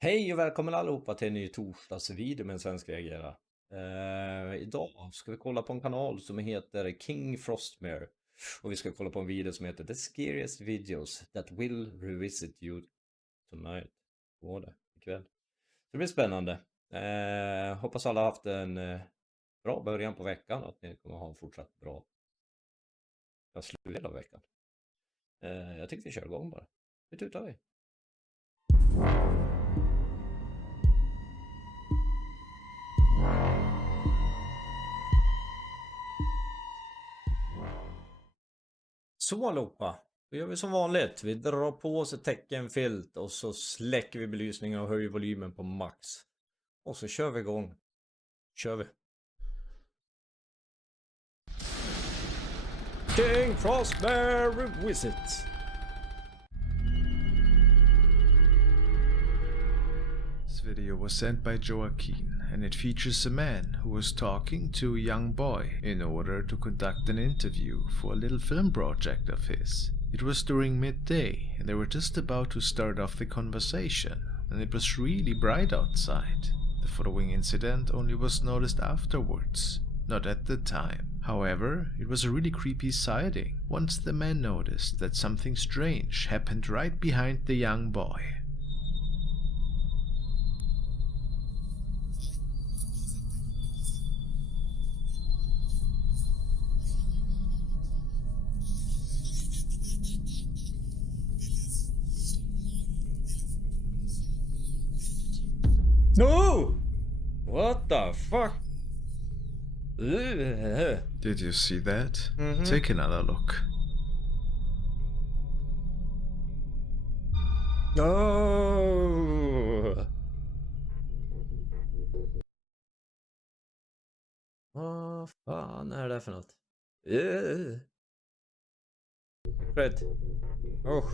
Hej och välkommen allihopa till en ny torsdagsvideo med en svensk reagerar. Idag ska vi kolla på en kanal som heter King Frostmare. Och vi ska kolla på en video som heter The Scariest Videos That Will Revisit You Tonight. Var det ikväll. Så det blir spännande. Hoppas alla har haft en bra början på veckan och att ni kommer ha en fortsatt bra slutet av veckan. Jag tycker vi kör igång bara. Det tutar vi. Så allihopa, då gör vi som vanligt. Vi drar på oss ett teckenfilt och så släcker vi belysningen och höjer volymen på max. Och så kör vi igång. Kör vi. King Frostmare Revisit. This video was sent by Joaquin, and it features a man who was talking to a young boy in order to conduct an interview for a little film project of his. It was during midday, and they were just about to start off the conversation, and it was really bright outside. The following incident only was noticed afterwards, not at the time. However, it was a really creepy sighting once the man noticed that something strange happened right behind the young boy. No! What the fuck? Did you see that? Mhm. Take another look. Oh! Vad fan är det för något? Rätt. Oh.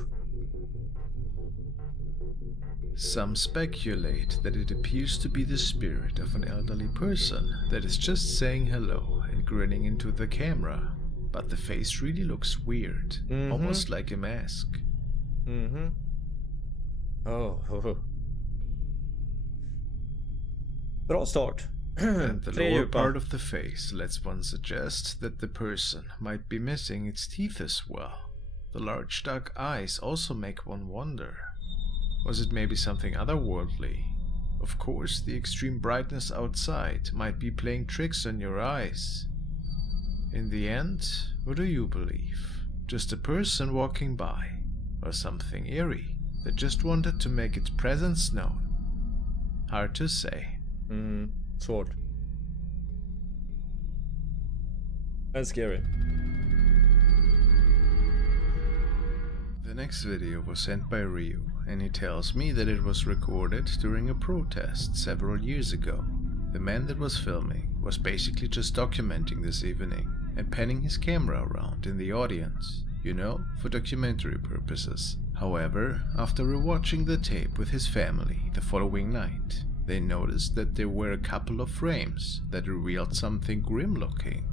Some speculate that it appears to be the spirit of an elderly person that is just saying hello and grinning into the camera, but the face really looks weird, almost like a mask. Oh. Bra start. And the Tre lower djupa. part of the face lets one suggest that the person might be missing its teeth as well. The large dark eyes also make one wonder. Was it maybe something otherworldly? Of course, the extreme brightness outside might be playing tricks on your eyes. In the end, what do you believe? Just a person walking by? Or something eerie that just wanted to make its presence known? Hard to say. Svårt. That's scary. The next video was sent by Ryu, and he tells me that it was recorded during a protest several years ago. The man that was filming was basically just documenting this evening and panning his camera around in the audience, you know, for documentary purposes. However, after rewatching the tape with his family the following night, they noticed that there were a couple of frames that revealed something grim looking.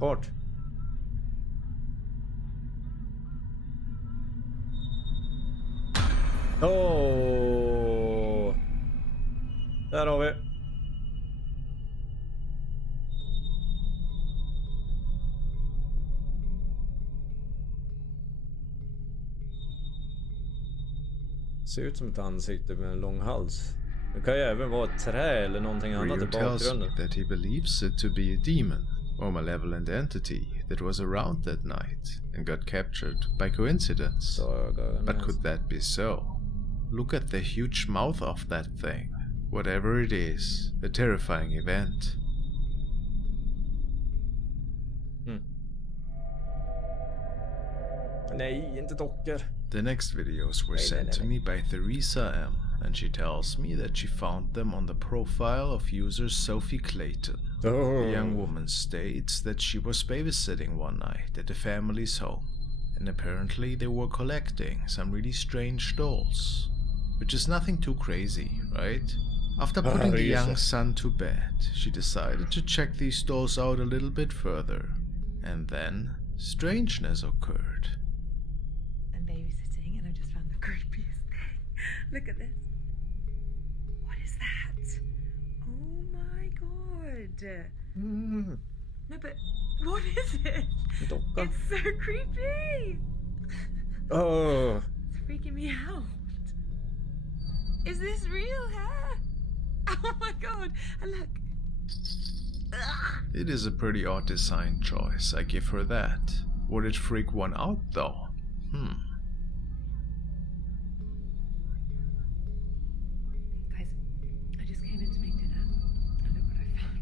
Fart. Oh. Där har vi. Ser ut som ett ansikte med en lång hals. Det kan ju även vara ett trä eller någonting annat i Ryu tells bakgrunden. me that he believes it to be a demon or malevolent entity that was around that night and got captured by coincidence. But could that be so? Look at the huge mouth of that thing. Whatever it is, a terrifying event. Nej, inte dockor. The next videos were sent to me by Theresa M, and she tells me that she found them on the profile of user Sophie Clayton. Oh. The young woman states that she was babysitting one night at the family's home, and apparently they were collecting some really strange dolls. Which is nothing too crazy, right? After putting the young son to bed, she decided to check these dolls out a little bit further. And then, strangeness occurred. I'm babysitting and I just found the creepiest thing. Look at this. What is that? Oh my god. No, but what is it? Docka. It's so creepy. Oh. It's freaking me out. Is this real hair? Oh my god. And look. Ugh. It is a pretty odd design choice, I give her that. Would it freak one out though? Guys, I just came in to make dinner. And look what I found.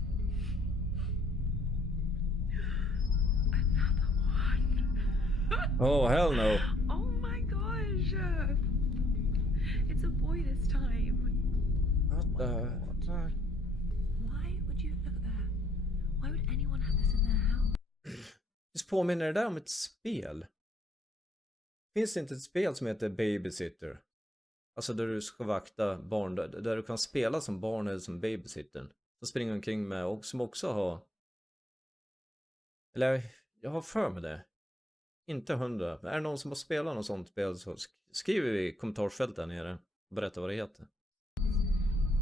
Another one. Oh, hell no. Oh my gosh. It's a boy this time. What the... Why would you look at that? Why would anyone have this in their house? Visst påminner det där om ett spel? Finns det inte ett spel som heter Babysitter? Alltså där du ska vakta barn, där du kan spela som barn eller som babysitter. Så springer omkring med och som också har... Eller jag har för mig det. Inte 100. Är det någon som har spelat något sånt spel så skriv i kommentarsfältet där nere och berätta vad det heter.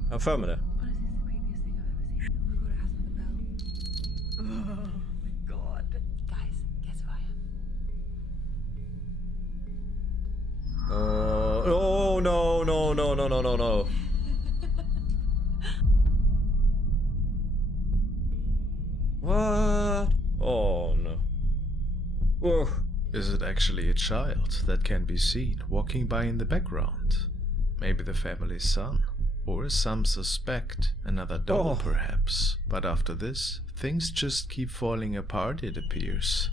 Jag har för mig det. Honestly, it's the creepiest thing I've ever seen. Oh my god, it has another bell. Oh my god. Guys, guess who I am? Oh no, no, no, no, no, no, no. What? Oh no. Whoa. Is it actually a child that can be seen walking by in the background? Maybe the family's son? Or as some suspect, another doll perhaps. But after this, things just keep falling apart, it appears.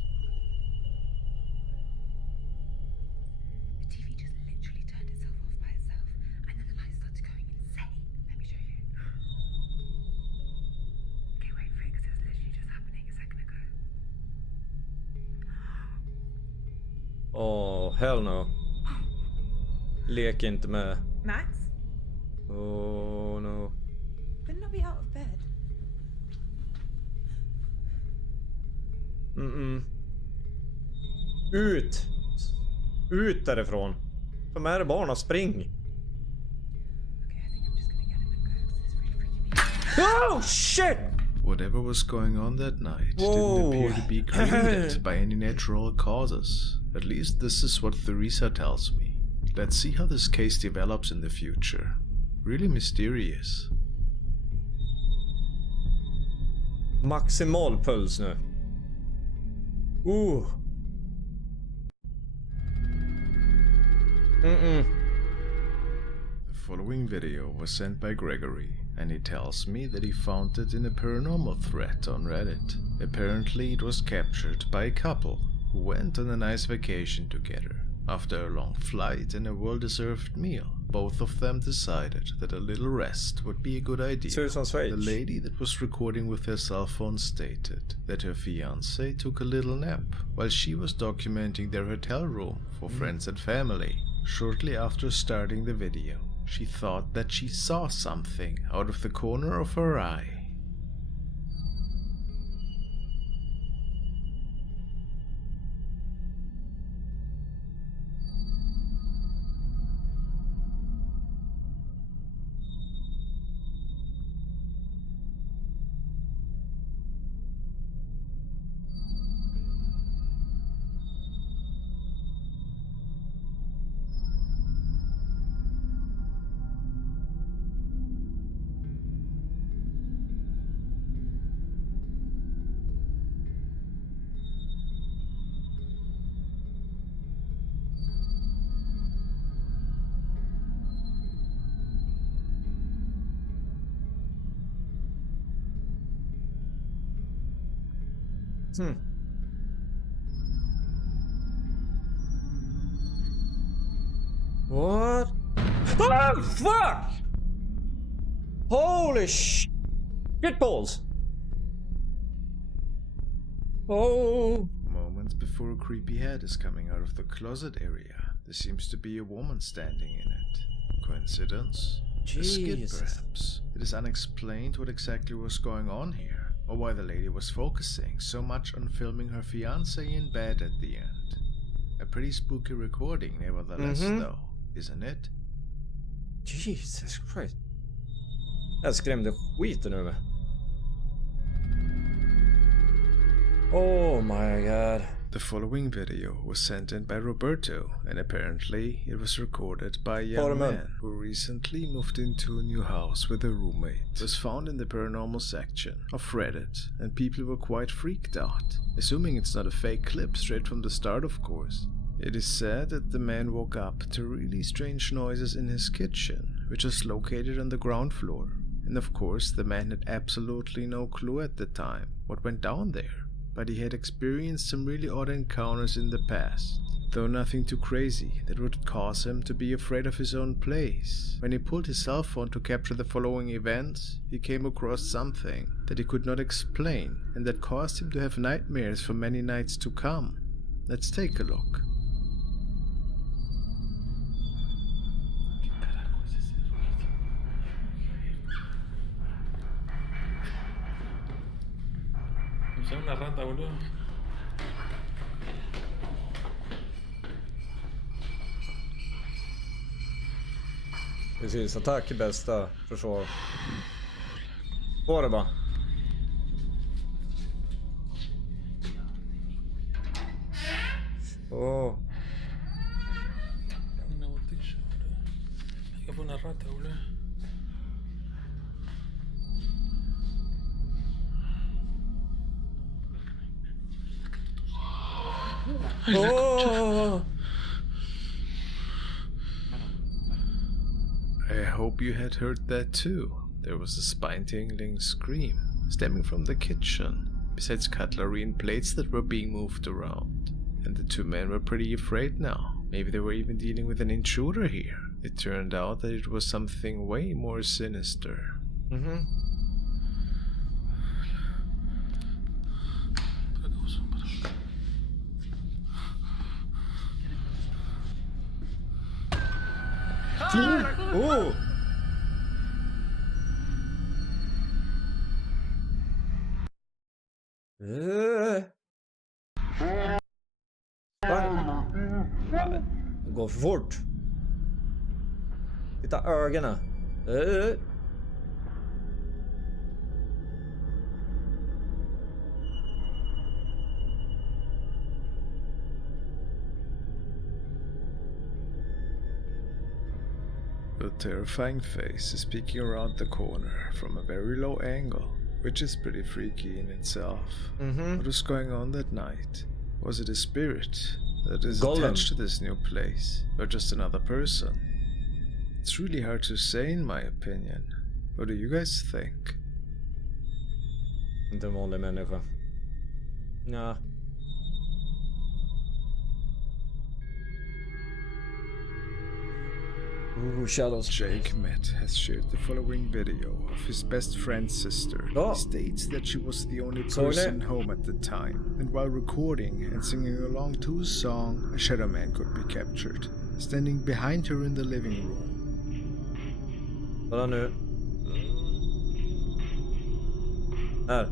The TV just literally turned itself off by itself, and then the lights started going insane. Let me show you. Okay, wait for it, because it was literally just happening a second ago. Oh, hell no. Lek inte med. Max? Oh no. Better not be out of bed. Ut! Ut därifrån. De här barnen, spring! Okay, I think I'm just gonna get him and go, because this is really freaking me out. Oh shit! Whatever was going on that night Whoa. didn't appear to be created by any natural causes. At least this is what Theresa tells me. Let's see how this case develops in the future. Really mysterious. Maximal puls nu. The following video was sent by Gregory, and he tells me that he found it in a paranormal thread on Reddit. Apparently it was captured by a couple who went on a nice vacation together. After a long flight and a well-deserved meal, both of them decided that a little rest would be a good idea. The lady that was recording with her cell phone stated that her fiancé took a little nap while she was documenting their hotel room for friends and family. Shortly after starting the video, she thought that she saw something out of the corner of her eye. What? Oh, fuck! Holy shit balls! Oh. Moments before a creepy head is coming out of the closet area, there seems to be a woman standing in it. Coincidence? A skid, Jesus. perhaps. It is unexplained what exactly was going on here, or why the lady was focusing so much on filming her fiancé in bed at the end. A pretty spooky recording, nevertheless, though, isn't it? Jesus Christ. Jag skrämde skiten ur mig. Oh my god. The following video was sent in by Roberto, and apparently it was recorded by a young man who recently moved into a new house with a roommate. It was found in the paranormal section of Reddit, and people were quite freaked out, assuming it's not a fake clip straight from the start, of course. It is said that the man woke up to really strange noises in his kitchen, which was located on the ground floor. And of course, the man had absolutely no clue at the time what went down there. But he had experienced some really odd encounters in the past, though nothing too crazy that would cause him to be afraid of his own place. When he pulled his cell phone to capture the following events, he came across something that he could not explain and that caused him to have nightmares for many nights to come. Let's take a look. Son una rata, boludo. Precis, attack är bästa försvar. Var det bara. Åh. Una botella, boludo. Hay que poner una rata, boludo. Åh. I hope you had heard that too. There was a spine-tingling scream stemming from the kitchen, besides cutlery and plates that were being moved around. And the two men were pretty afraid now. Maybe they were even dealing with an intruder here. It turned out that it was something way more sinister. Oh. Det går för fort. Titta ögonen. A terrifying face is peeking around the corner from a very low angle, which is pretty freaky in itself. What was going on that night? Was it a spirit that is attached to this new place, or just another person? It's really hard to say in my opinion. What do you guys think? Inte en vanlig människa. Ja. Ooh, shadows. Jake Met has shared the following video of his best friend's sister. Oh. He states that she was the only person home at the time, and while recording and singing along to his song, a shadow man could be captured, standing behind her in the living room. Kolla nu. Här.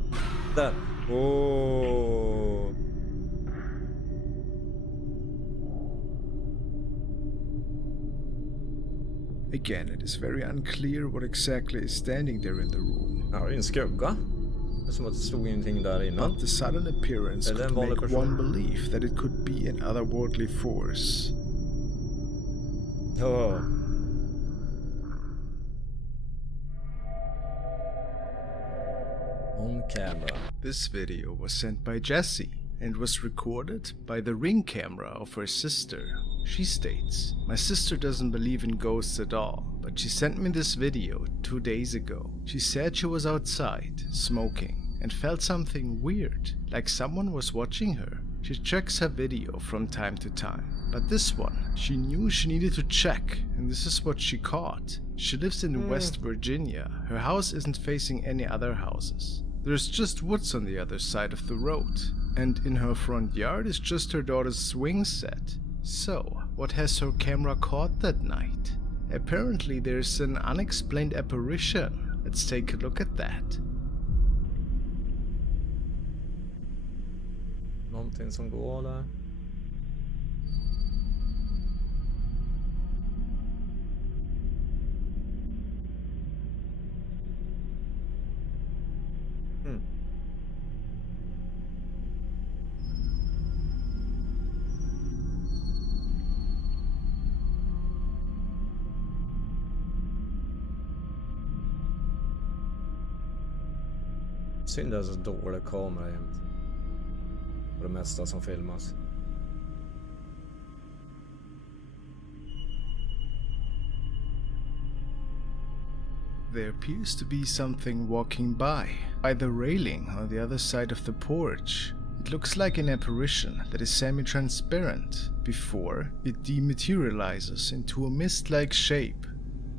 Där. Åh. Again, it is very unclear what exactly is standing there in the room. Ja, det är en skugga. Det är som att det stod ingenting där innan. But the sudden appearance Är det en could vanlig make person? one believe that it could be an otherworldly force. Ja. On camera. This video was sent by Jessie and was recorded by the ring camera of her sister. She states, "My sister doesn't believe in ghosts at all, but she sent me this video 2 days ago. She said she was outside, smoking, and felt something weird, like someone was watching her. She checks her video from time to time, but this one she knew she needed to check, and this is what she caught. She lives in West Virginia. Her house isn't facing any other houses. There's just woods on the other side of the road, and in her front yard is just her daughter's swing set. So, what has her camera caught that night? Apparently there's an unexplained apparition. Let's take a look at that. Någonting som går där. Synd det är så dålig kamera jämt. Och det mesta som filmas. There appears to be something walking by the railing on the other side of the porch. It looks like an apparition that is semi-transparent before it dematerializes into a mist-like shape.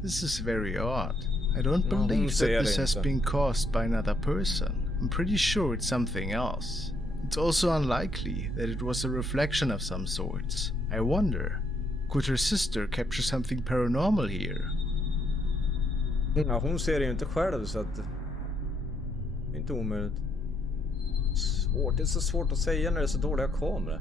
This is very odd. I don't believe that this has been caused by another person. I'm pretty sure it's something else. It's also unlikely that it was a reflection of some sorts. I wonder, could her sister capture something paranormal here? Ja, hon ser det ju inte själv så att det är inte omöjligt. Det är så svårt att säga när det är så dåliga kameror.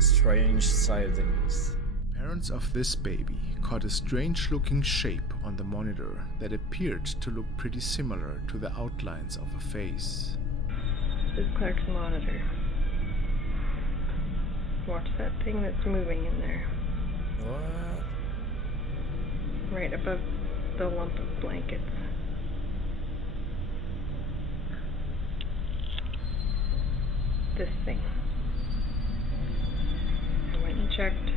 Strange sightings. Parents of this baby caught a strange looking shape on the monitor that appeared to look pretty similar to the outlines of a face. This is Clark's monitor. Watch that thing that's moving in there. What? Right above the lump of blankets. This thing. I went and checked.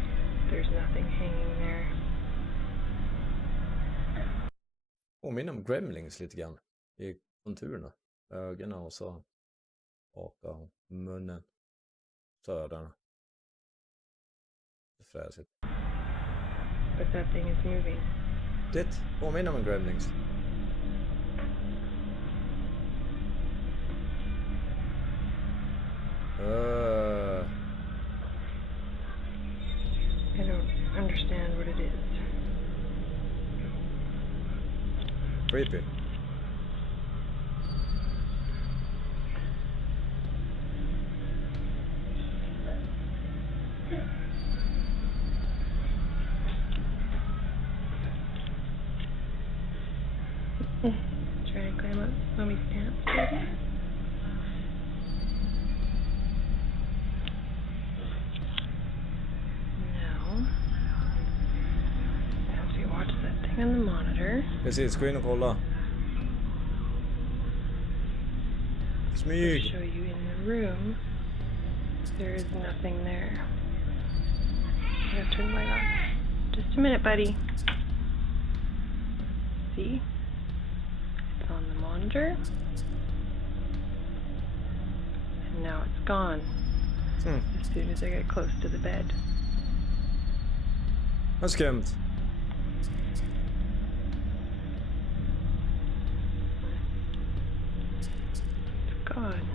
There's nothing hanging there. Påminner om Gremlings lite grann i konturerna. Ögonen och så haka, munnen, södarna. Det är fräsigt. But that thing is moving. Det påminner om Gremlings. I don't understand what it is. Creepy. Trying to climb up Mommy's pants, maybe? No. As we watch that thing on the monitor. Precis, gå in och kolla. To Smyg. show you in the room, there is nothing there. I gotta turn the light on. Just a minute, buddy. See? It's on the monitor. And now it's gone. As soon as I get close to the bed. Vad skumt. It's gone.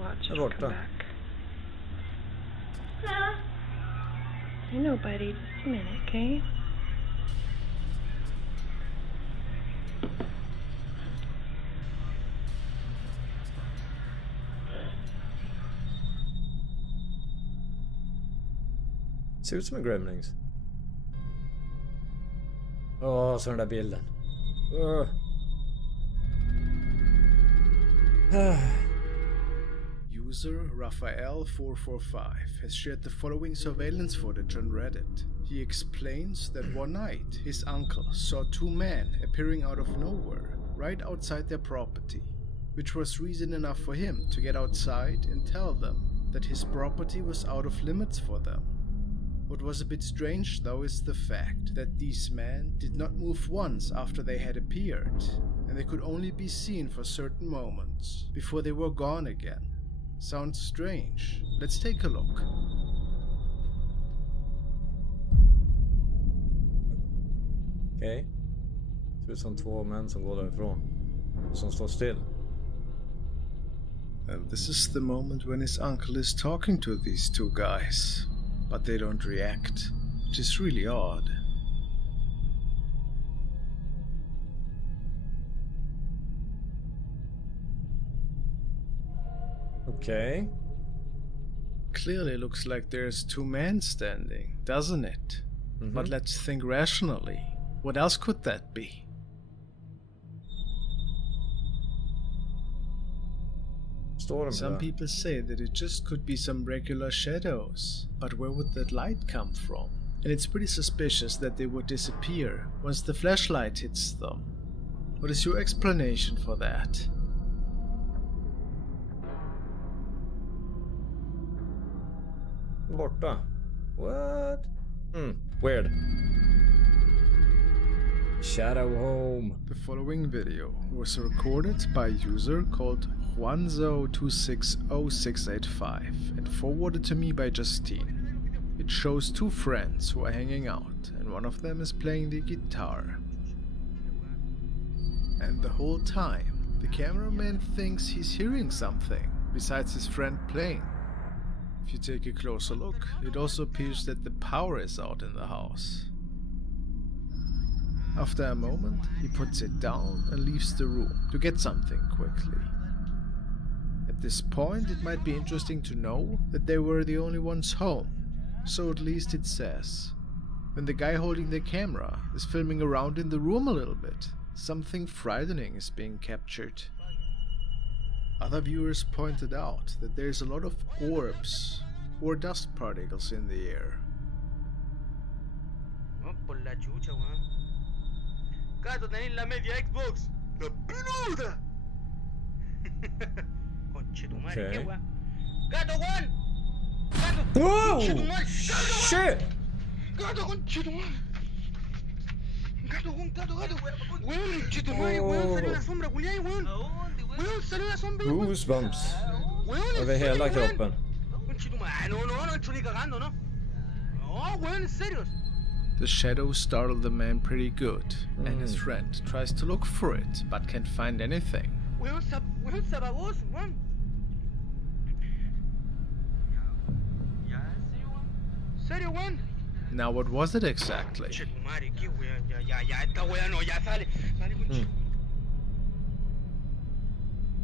Watch it Borta. come back. I know, buddy. Just a minute, okay? Ser ut som en Gremlings. Åh, så den där bilden. User Raphael445 has shared the following surveillance footage on Reddit. He explains that one night his uncle saw two men appearing out of nowhere right outside their property, which was reason enough for him to get outside and tell them that his property was out of limits for them. What was a bit strange though is the fact that these men did not move once after they had appeared, and they could only be seen for certain moments before they were gone again. Sounds strange. Let's take a look. Okej. Ser ut som två män som går därifrån. Som står still. And this is the moment when his uncle is talking to these two guys, but they don't react, which is really odd. Okej. Clearly looks like there's two men standing, doesn't it? But let's think rationally. What else could that be? Står de Some där? people say that it just could be some regular shadows, but where would that light come from? And it's pretty suspicious that they would disappear once the flashlight hits them. What is your explanation for that? Borta. What? Weird. Shadow home. The following video was recorded by a user called Juanzo260685 and forwarded to me by Justine. It shows two friends who are hanging out, and one of them is playing the guitar. And the whole time, the cameraman thinks he's hearing something besides his friend playing. If you take a closer look, it also appears that the power is out in the house. After a moment, he puts it down and leaves the room to get something quickly. At this point, it might be interesting to know that they were the only ones home, so at least it says. When the guy holding the camera is filming around in the room a little bit, something frightening is being captured. Other viewers pointed out that there's a lot of orbs or dust particles in the air. Por la chucha, weón. Gato, tenéis la media Xbox. La peluda. Conchetumare, Okay. qué weón. Gato, weón. Gato. Whoa! Conchetumare. Shit! Gato, conchetumare. Gato, weón, gato, gato. Weón, conchetumare, weón. Salió una sombra, culiá, weón. Weón, salió una sombra. Goosebumps. Weón, Över hela kroppen. Conchetumare. No, no, no, hecho ni cagando, no. No, weón, en serio. The shadow startled the man pretty good, and his friend tries to look for it, but can't find anything. Weón, se apagó, weón. ¿Serio, weón? Now what was it exactly? Chetumare, qué weón, ya, esta weá no, ya sale con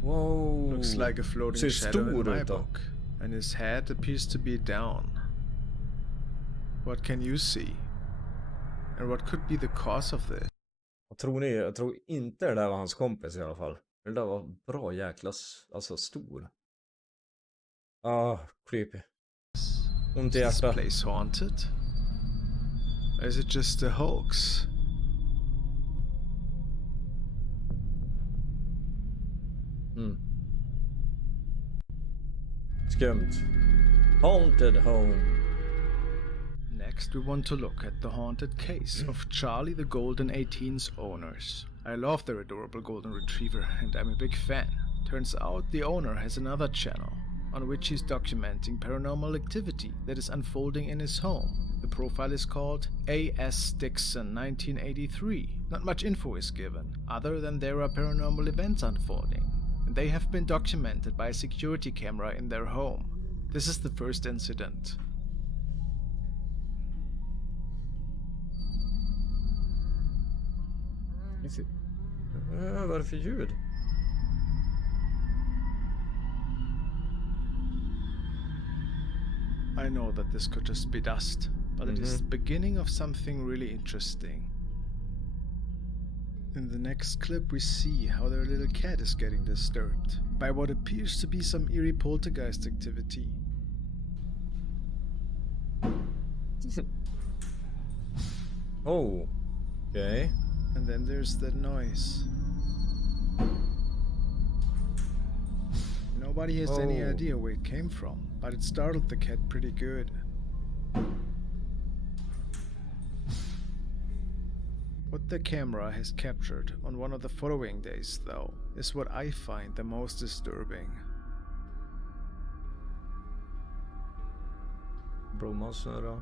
Wow. Looks like a floating Ser shadow in stor my ut då. book, and his head appears to be down. What can you see? And what could be the cause of this? Vad tror ni? Jag tror inte det där var hans kompis i alla fall. Det där var bra jäklas, alltså stor. Creepy. Ont i Is this hjärtat. place haunted? Or is it just a hoax? Skumt. Haunted home. Next, we want to look at the haunted case of Charlie the Golden 18's owners. I love their adorable golden retriever, and I'm a big fan. Turns out the owner has another channel, on which he's documenting paranormal activity that is unfolding in his home. The profile is called A.S. Dixon 1983. Not much info is given, other than there are paranormal events unfolding, and they have been documented by a security camera in their home. This is the first incident. Vad är det för ljud? I know that this could just be dust, but it is the beginning of something really interesting. In the next clip we see how their little cat is getting disturbed by what appears to be some eerie poltergeist activity. Oh. Okay. And then there's that noise. Nobody has any Oh. idea where it came from, but it startled the cat pretty good. What the camera has captured on one of the following days, though, is what I find the most disturbing. Brommar då.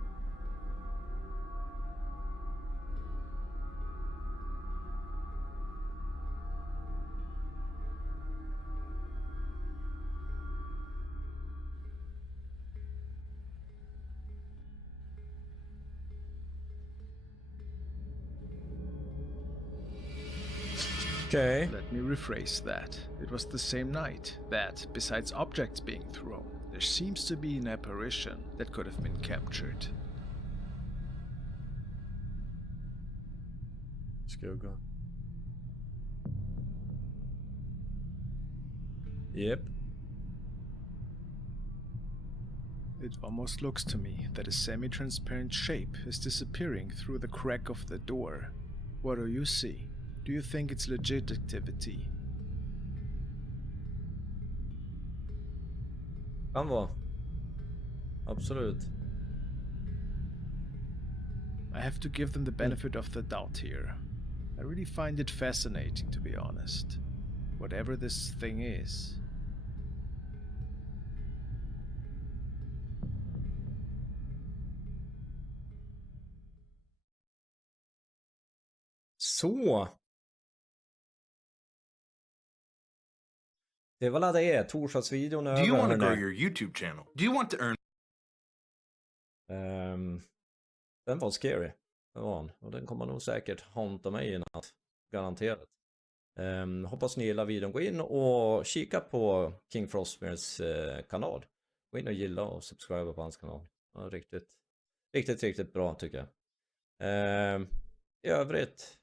Okay. Let me rephrase that. It was the same night that, besides objects being thrown, there seems to be an apparition that could have been captured. Skugga. Yep. It almost looks to me that a semi-transparent shape is disappearing through the crack of the door. What do you see? Do you think it's legit activity? Kan vara. Absolut. I have to give them the benefit of the doubt here. I really find it fascinating, to be honest. Whatever this thing is. Så. Det var det är. Torsdagsvideon över. Do you want to grow hörni. your YouTube channel? Do you want to earn? Den var scary. Det var den. Och den kommer nog säkert hanta mig i natt. Garanterat. Hoppas ni gillar videon. Gå in och kika på King Frostmares kanal. Gå in och gilla och subscribe på hans kanal. Ja, riktigt bra tycker jag. I övrigt.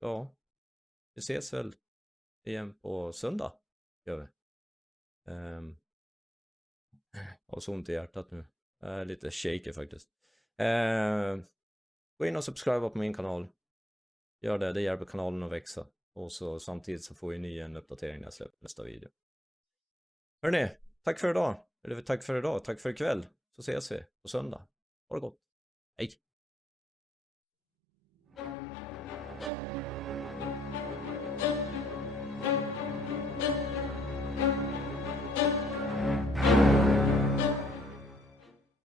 Ja. Vi ses väl igen på söndag. Gör vi. Och så ont i hjärtat nu. Jag är lite shaky faktiskt. Gå in och subscribe på min kanal. Gör det hjälper kanalen att växa. Och så samtidigt så får ni en uppdatering när jag släpper nästa video. Hörrni, tack för idag. Tack för ikväll. Så ses vi på söndag. Ha det gott. Hej.